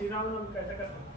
श्री राम नाम कैसे करते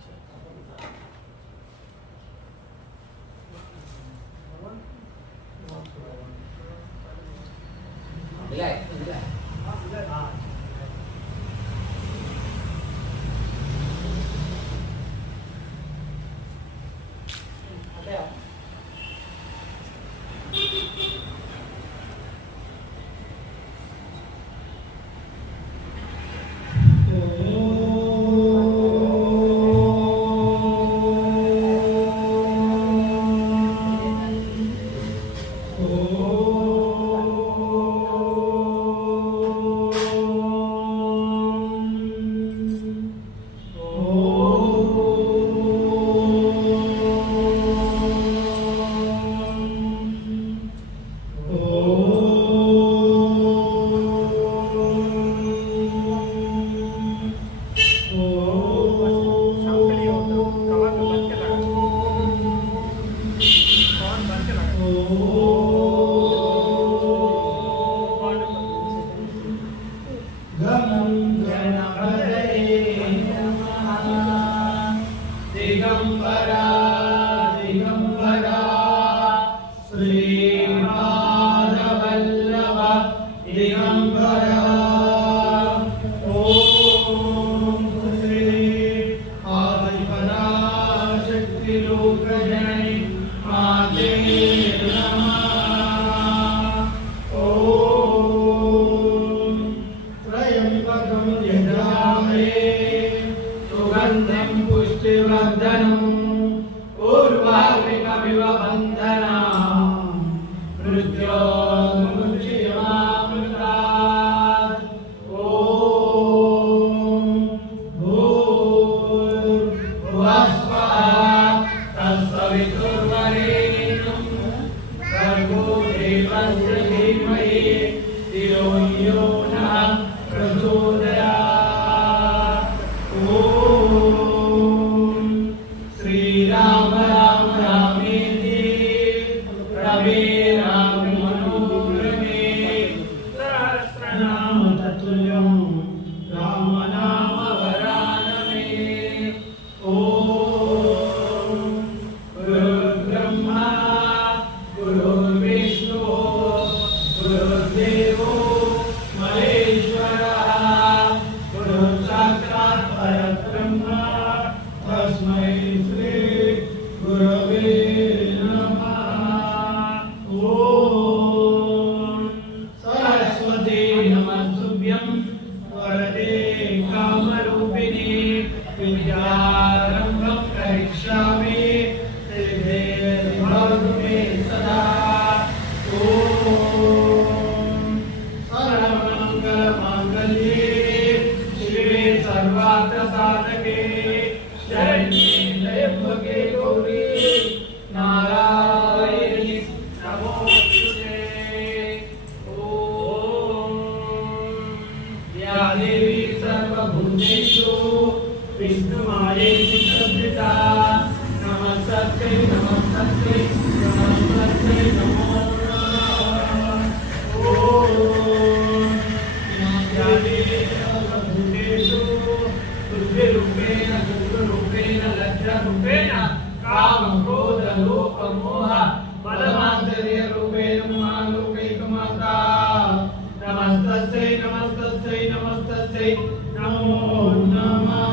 नमो नमः।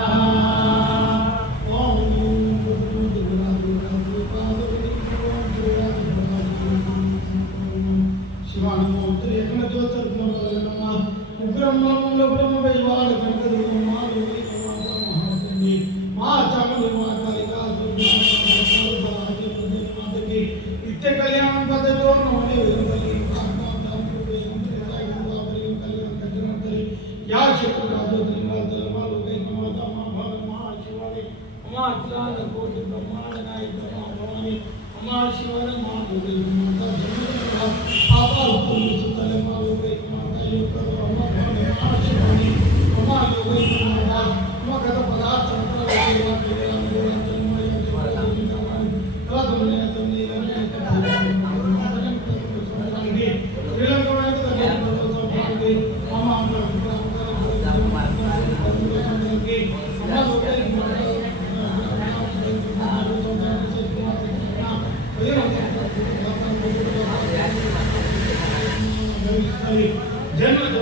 अमा अखिलांड कोटि ब्रह्मांड नायक अमा भवानी अमा शिवाय अमा दुर्गे माता जगन्नाथ पापा उत्तम सुतले मा लोके माता योग अमा भवानी अमा शिवानी अमा योगे माता अमा गत पदार्थ संतर लोके केला केला तन्मय कला दुनिया तुमने श्रीलंका में तो अमा जन्म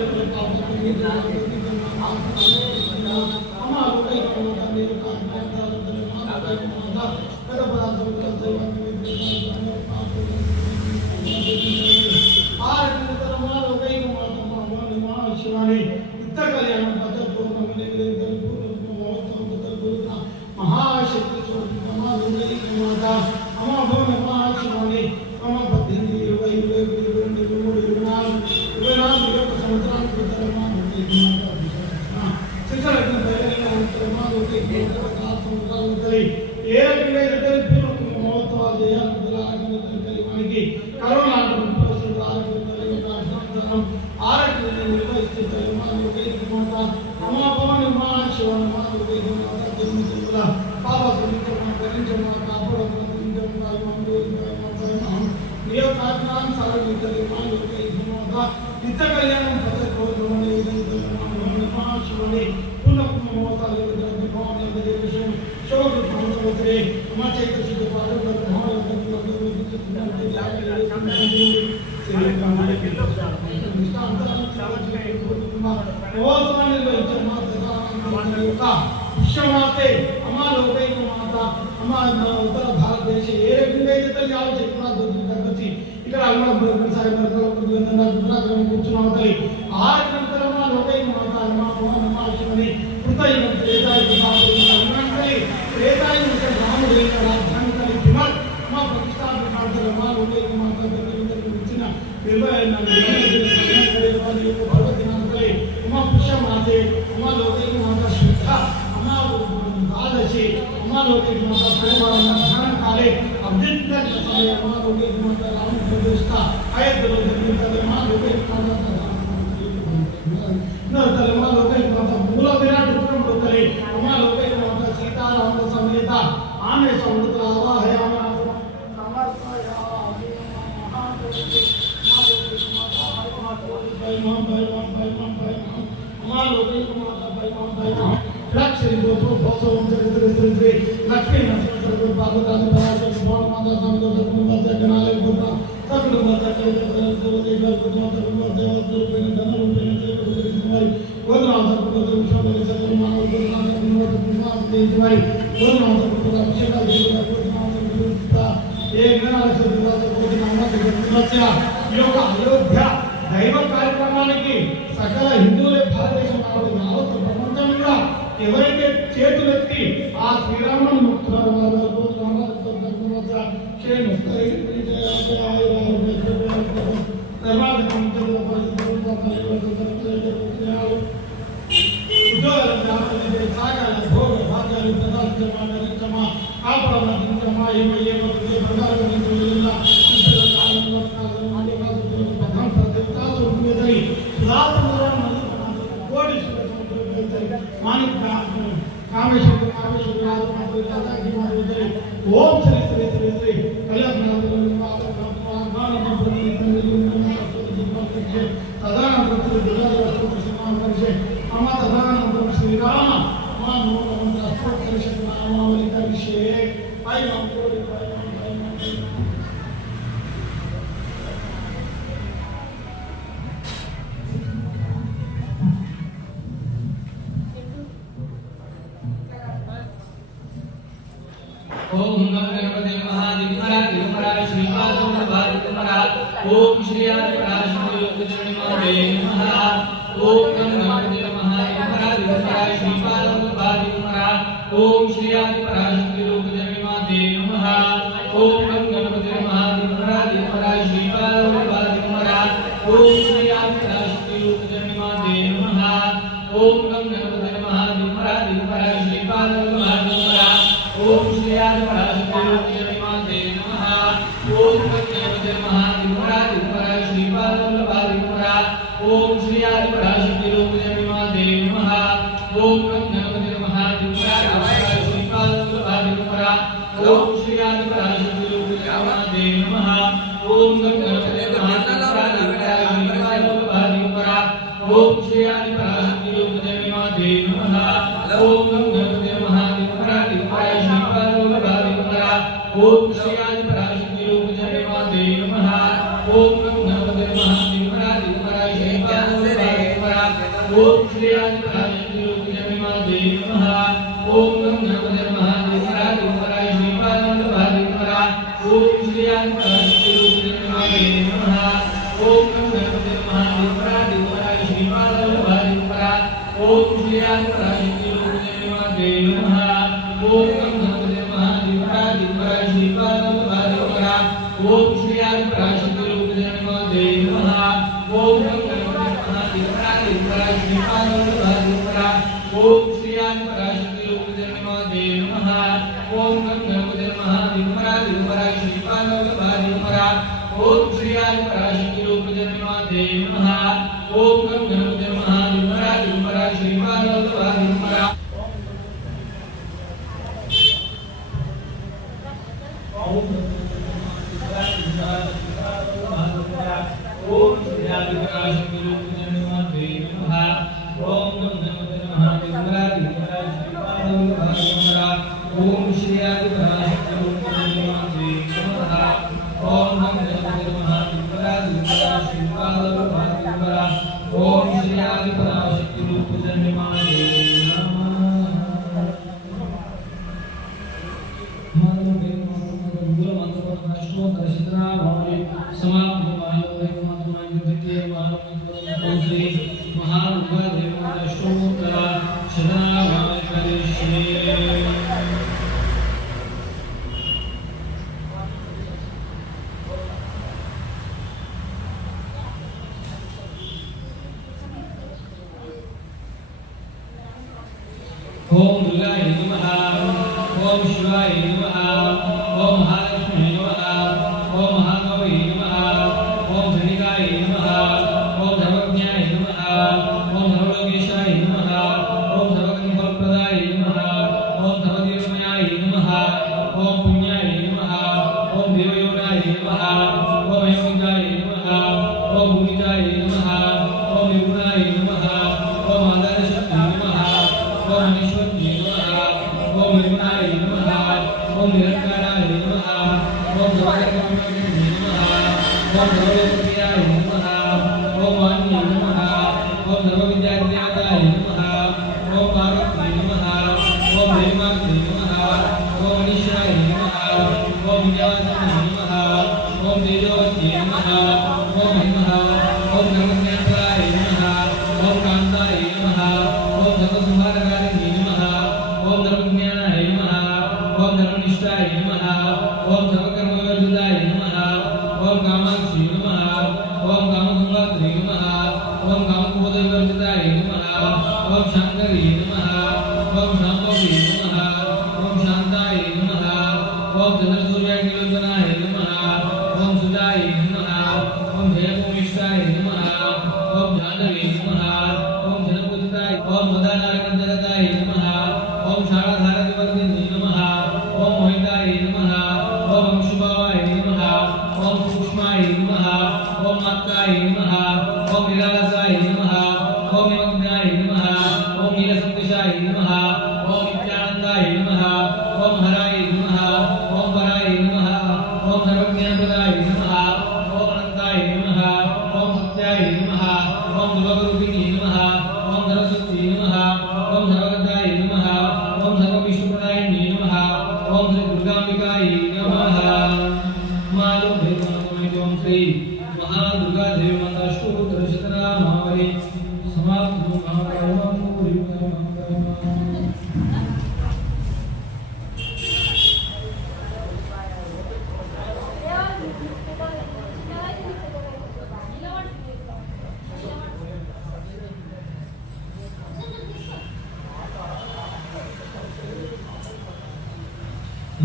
शिवानी इतर कल्याण महाशक्ति अमा दुर्गे माता अमा भवन अमा शिवानी अमा पद्मिनी इरवै इरवै इरवै इरवै इरवै समुद्रान पुत्रमा दुर्गे माता शिखरज्ञ बैरनी अंतरमा दुर्गे माता समुद्रान उतरी ఏరకిండే ఇద్దరు పూర్వ మహోత్సవాలు చేయాలి పిల్లలకి కలివానికి కరోనా ఆరోగ్యం నిర్వహిస్తే అమ్మా భవాని మా శివన మా మాత జన్మదిన పాప భరించమా కాపాడమా నియోకాత్మాం సారవితరి మా మాత నిత్య కళ్యాణం పద కోరుమని మా శివని పునః మహోత్సవాలు భవాని शोक भगवते माचैक सिद्ध पादक महान विश्वमाते अमा लोकैक माता अमा उत्तर भारत देश ఏ రకంగా అయితే యావ చెప్పున దొరికి ఇక్కడ అల్మా సాయి మరకల గుజరాత్ కూర్చున్నాం తల్లి ఆ రకంగా లోకైక మాత అమ్మా అమ్మా శివని కృతై త్రేతాయ అన్నది త్రేతాయ రాముడు రాజధాని తల్లి తిమల్ అమ్మా పాకిస్తాన్ ప్రాంతంలో మా లోకైక మాత దగ్గరికి వచ్చిన భగవతి నాథలే అమ్మా పుష్యమాతే అమ్మా లోకైక మాత శుద్ధ అమ్మా ద్వాదశి अमा लोकैक माता परिवार ध्यान काले अभ्यंतर समय अमा लोकैक माता राम प्रतिष्ठा अयोध्या में अमा लोकैक माता नरतल अमा लोकैक माता मूल विराट उत्तम लोकले अमा लोकैक माता सीता राम समेत आने समुद्र आवाहय अमा समर्पया अमा लोकैक माता लक्ष्मी गोत्र बसों चरित्र लक्ष्मी नक्षत्र पार्वती पराशर भगवान माता समदो माता गणाले गोत्र सकल माता देवते गोत्र देवते धन रूपेण देवते गोत्र गोत्र विश्व सकल मानव गोत्र देवते गोत्र अभिषेक देवता एक गणाले गोत्र योग अयोध्या दैव కార్యక్రమానికి సకల హిందువులే భారతదేశం కాబట్టి యావత్ ప్రపంచం కూడా ఎవరైతే చేతులెత్తి ఆ శ్రీరాముని ముక్తున్నారు कामेश्वर ओम श्री श्री श्री श्री तदानंतर श्रीराम ओम नमो गणपते महादिवराज श्रीपाद महाभारत ओम श्री आदिपराश योगचरणिमाते नमः ओम गणपते महादिवराज श्रीपाद महाभारत ओम श्री आदिपराश योगचरणिमाते नमः ओम गणपते महादिवराज श्रीपाद महाभारत ओम श्री आदिपराश योगचरणिमाते नमः ओम गणपते महादिवराज श्रीपाद महाभारत पराशक्ति रूपिणे माते नमः ओम गणपते महादिवरा दिवरा श्रीपाद वल्लभा दिवरा ओम श्री आदि पराशक्ति रूपिणे माते नमः ओम गणपते महादिवरा दिवरा श्रीपाद वल्लभा दिवरा ओम श्री आदि पराशक्ति रूपिणे माते नमः ओम गणपते महादिवरा दिवरा श्रीपाद वल्लभा दिवरा ओम श्री आदि पराशक्ति रूपिणे माते नमः ओम गणपते महादिवरा दिवरा श्रीपाद वल्लभा दिवरा ओम श्री आदि पराशक्ति रूपिणे माते नमः ओम गणपते महादिवरा दिवरा श्रीपाद वल्लभा दिवरा ओम श्री आदि पराशक्ति रूपिणे माते नमः ओम गणपते महादिवरा दिवरा श्रीपाद वल्लभा दिवरा ओम श्री आदि पराशक्ति रूपिणे माते नमः ओम गणपते महादिवरा दिवरा श्रीपाद वल्लभा दिवरा ओम श्री आदि पराशक्ति रूपिणे माते नमः ओम गणपते महादिवरा दिवरा श्रीपाद वल्लभा दिवरा ओम श्री आदि पराशक्ति रूपिणे माते नमः ओम गणपते महादिवरा दिवरा श्रीपाद वल्लभा दिवरा ओम श्री आदि पराशक्ति रूपिणे माते नमः ओम गणपते महादिवरा दिवरा श्रीपाद वल्लभा दिवरा ओम श्री आदि पराशक्ति रूपिणे माते नमः ओम गणपते महादिवरा दिवरा श्रीपाद वल्लभा दिवरा ओम श्री आदि पराशक्ति रूपिणे माते नमः ओम गणपते महादिवरा दिवरा श्रीपाद वल्लभा दिवरा ओम श्री आदि पराशक्ति रूपिणे माते नमः ओम गणपते महादिवरा दिवरा श्रीपाद वल्लभा दिवरा ओम श्री आदि पराशक्ति रूपिणे माते ओम दुर्गाय नमः ओम शिवाय नमः ओम महालक्ष्मी नमः ओम महागौरी नमः ओम धनिकाय नमः ओम धर्मज्ञाय नमः ओम धर्मलोकेशाय नमः ओम सर्वकर्मफलप्रदाय नमः ओम धर्मदेवमयाय नमः ओम पुण्याय नमः ओम देवयोगाय नमः ओम हेमकुंजाय नमः ओम भूमिजाय नमः ओम निर्गुणाय नमः ओम आधारशक्ति नमः ओम अनिश्वरने नमः ओम निर्गुणाय नमः ओम निरंकाराय नमः ओम सर्वकर्मफलप्रदाय नमः ओम सर्वलोकप्रियाय नमः ओम वाण्ये नमः ओम सर्वविद्यादेवताय नमः ओम पार्वती नमः ओम देवमात्रे नमः ओम अनिश्वराय नमः ओम विद्यावासिने नमः ओम तेजोवत्ये नमः ओम हिमः ओम धर्मज्ञानप्रदाय नमः ओम कान्ताय नमः ओम धर्मसंहारकारिणे नमः ओम धर्मज्ञानाय नमः ओम धर्मनिष्ठाय नमः ओम सर्वकर्मवर्जिताय नमः ओम कामाक्षी नमः ओम कामसंहात्रे नमः ओम कामक्रोधविवर्जिताय नमः ओम शांकरी नमः ओम शांभवी नमः ओम शांताय नमः ओम चंद्रसूर्याग्निलोचनाय नमः ओम सुजाय नमः ओम जयभूमिष्ठाय नमः ओम जानवी नमः ओम जनपूजिताय ओम सदानरकंदरताय नमः ओम शारदाधारविवर्धिने नमः ओम मोहिताय नमः ओम अंशुभावाय नमः ओम सूक्ष्माय नमः ओम मात्राय नमः ओम निरालसाय नमः ओम निमग्नाय नमः ओम नीलसंदेशाय नमः ओम नित्यानंदाय नमः ओम हराय नमः ओम पराय नमः ओम सर्वज्ञानप्रदाय नमः ओम अनंताय नमः ओम सत्याय नमः ओम दुर्गारूपिणे नमः ओम सरस्वती नमः ओम सर्वगताय नमः ओम सर्वविष्णुप्रदायिने नमः ओम श्री दुर्गांबिकाय नमः मालूम भेदमतमय ओम श्री महादुर्गा देवी माता अष्टोत्तरशतनामावली समाप्त महाप्रभु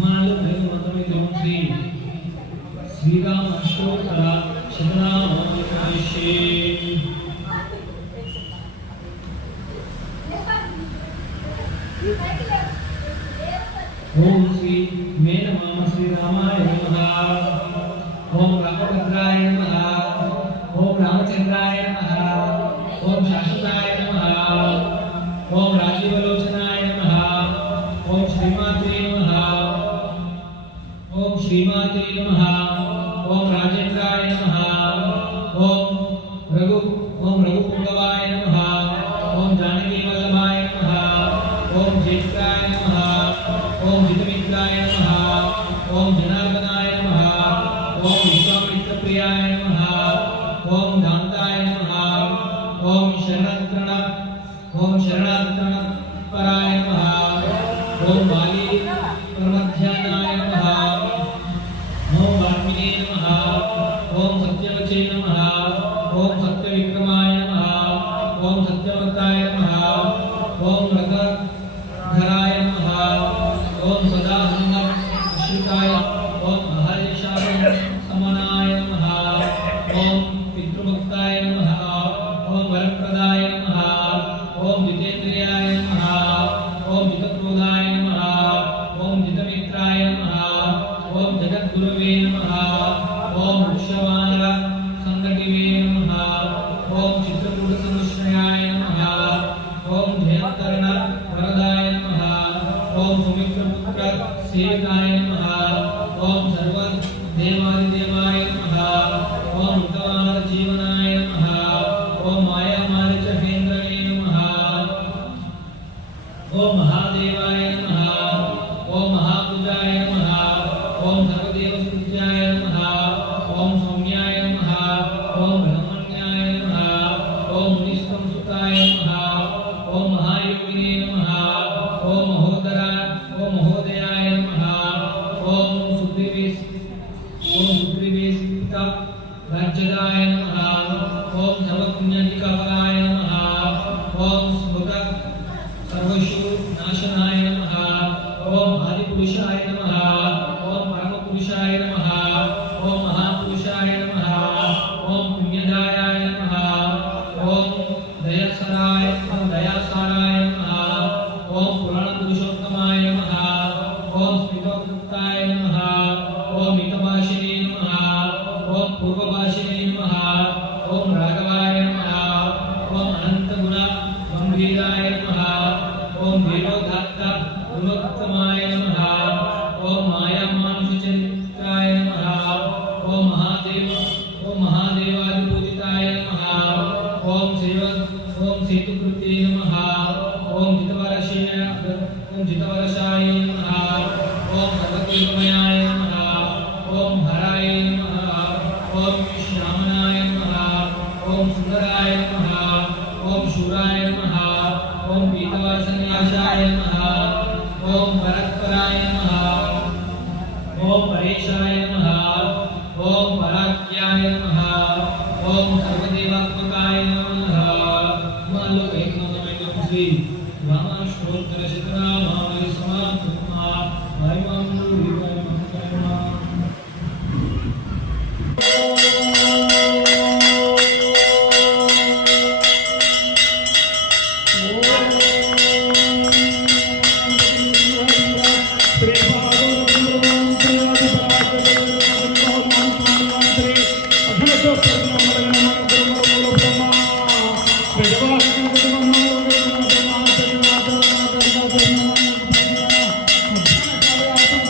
मालूम है मतलब में ओम श्री राम अष्टोत्तर शतनाम ओम श्री मे नमः श्री रामाय नमः ओम रामभद्राय नमः ओम रामचंद्राय नमः ओम शाश्वताय नमः ओम राजीवलोचनाय नमः ओम श्रीमाते नमः ओम श्रीमाते नमः ओम राजेंद्राय नमः ओम रघुपुंगवाय नमः ओम जानकी वल्लभाय नमः ओम ज्येष्ठाय नमः ओम जितमित्राय नमः ओम जनार्दनाय नमः ओम विश्वामित्रप्रियाय नमः ओम दान्ताय नमः ओम शरणात्रणपराय नमः ओम बाली परमध्यानाय नमः ओम वाल्मीने नमः ओम सत्यवचे नमः ओम सत्यविक्रमाय नमः ओम सत्यवताय नमः ओम रथधराय नमः ओम सदा हनुमश्रिताय ओम अहर्यशापं समनाय नमः ओम पितृभक्ताय नमः ओम वरप्रदाय नमः ओम जितेन्द्रियाय नमः ओम जितक्रोधाय नमः ओम जितमित्राय नमः ओम जगद्गुरवे नमः ओम वृक्षवानर संगतिवे नमः ओम चित्रकूटसंश्रयाय नमः ओम जयकर्ण वरदाय नमः ओम सुमित्रपुत्र सेविताय नमः ओम सर्वदेवादिदेवाय नमः ओम उत्तमाजीवनाय नमः ओम मायामारिचहेन्द्रवे नमः ओम महादेवाय नमः ओम महापूजाय नमः ओम सर्वदेवस्तुत्याय नमः ओम सौम्याय नमः ओम ब्रह्मण्याय नमः ओम मुनिस्तंसुताय नमः ओम महायोगिने नमः ओम महोदयाय नमः ओम सुग्रीवेशित राज्यदाय नमः ओम सर्वपुण्यधिकाराय नमः ओम स्मृत सर्वशु नाशनाय नमः ओम आदिपुरुषाय नमः ओम परमपुरुषाय नमः ओम महापुरुषाय नमः ओम पुण्यदायाय नमः ओम दयासाराय नमः ओम पुराणपुरुषोत्तमाय नमः ओम स्मितमुक्ताय नमः ओम मितभाषिणे नमः ओम पूर्वभाषिणे नमः ओम राघवाय नमः ओम अनंतगुण गंभीराय नमः ओम देवोदात्त गुणोत्तमाय नमः ओम मायामानुषचरित्राय नमः ओम महादेवादिपूजिताय नमः ओम सेतुकृते नमः ओम जितवरशाय नमः ओम सर्वदेवमयाय नमः ओम हराय नमः ओम श्यामनाय नमः ओम सुंदराय नमः ओम शूराय नमः ओम पीतवासन्यासाय नमः ओम परत्पराय नमः ओम परेशाय नमः ओम पराख्याय नमः ओम सर्वदेवात्मकाय नमः मालो एक नमः श्री रामाष्टोत्तर शतनामावली समाप्तः हरिवं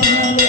Thank you.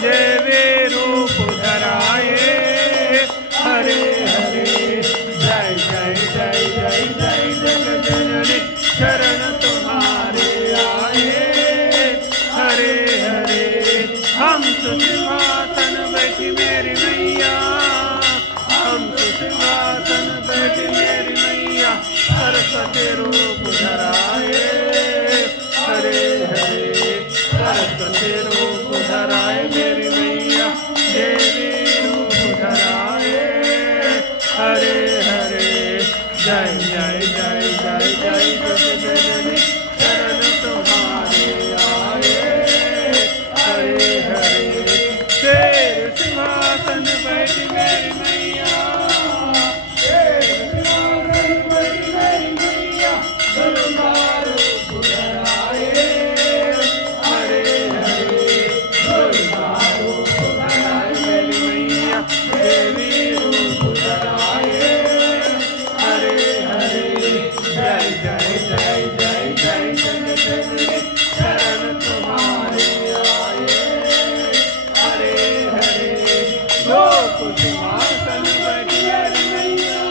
देवी रूप धराए हरे हरे जय जय जय जय जय जगजननी शरण तुम्हारे आए हरे हरे हम सिंहासन बैठी मेरी मैया हम सिंहासन बैठी मेरी मैया सरस्वती रूप धराए हरे हरे सरस्वती रूप धराए मेरी मैया देवी रूप धराए हरे हरे जय जय जय जय जय जगजननी शरण तुम्हारे आए हरे हरे शेर सिंहासन बैठी मेरी मैया शेर सिंहासन बैठी मेरी मैया दरबार रूप धराए हरे हरे दरबार रूप धराए मेरी मैया देवी रूप धराए हरे हरे जय जय जय जय जय जगजननी शरण तुम्हारे आए हरे हरे लोक सिंहासन बैठी मेरी मैया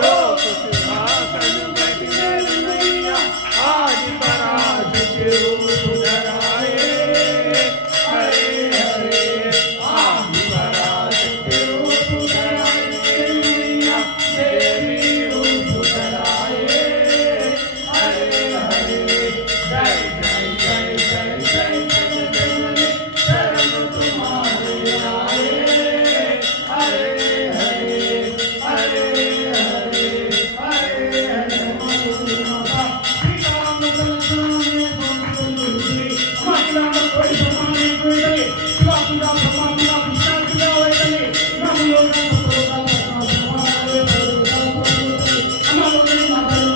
लोक सिंहासन बैठी मेरी मैया आज पराशक्ति रूप धराए हरे हरे आज पराशक्ति रूप धराए मेरी मैया देवी रूप धराए हरे हरे जय जय जय जय जय जगजननी शरण तुम्हारे आए हरे हरे हरे हरे हरे हरे Come on,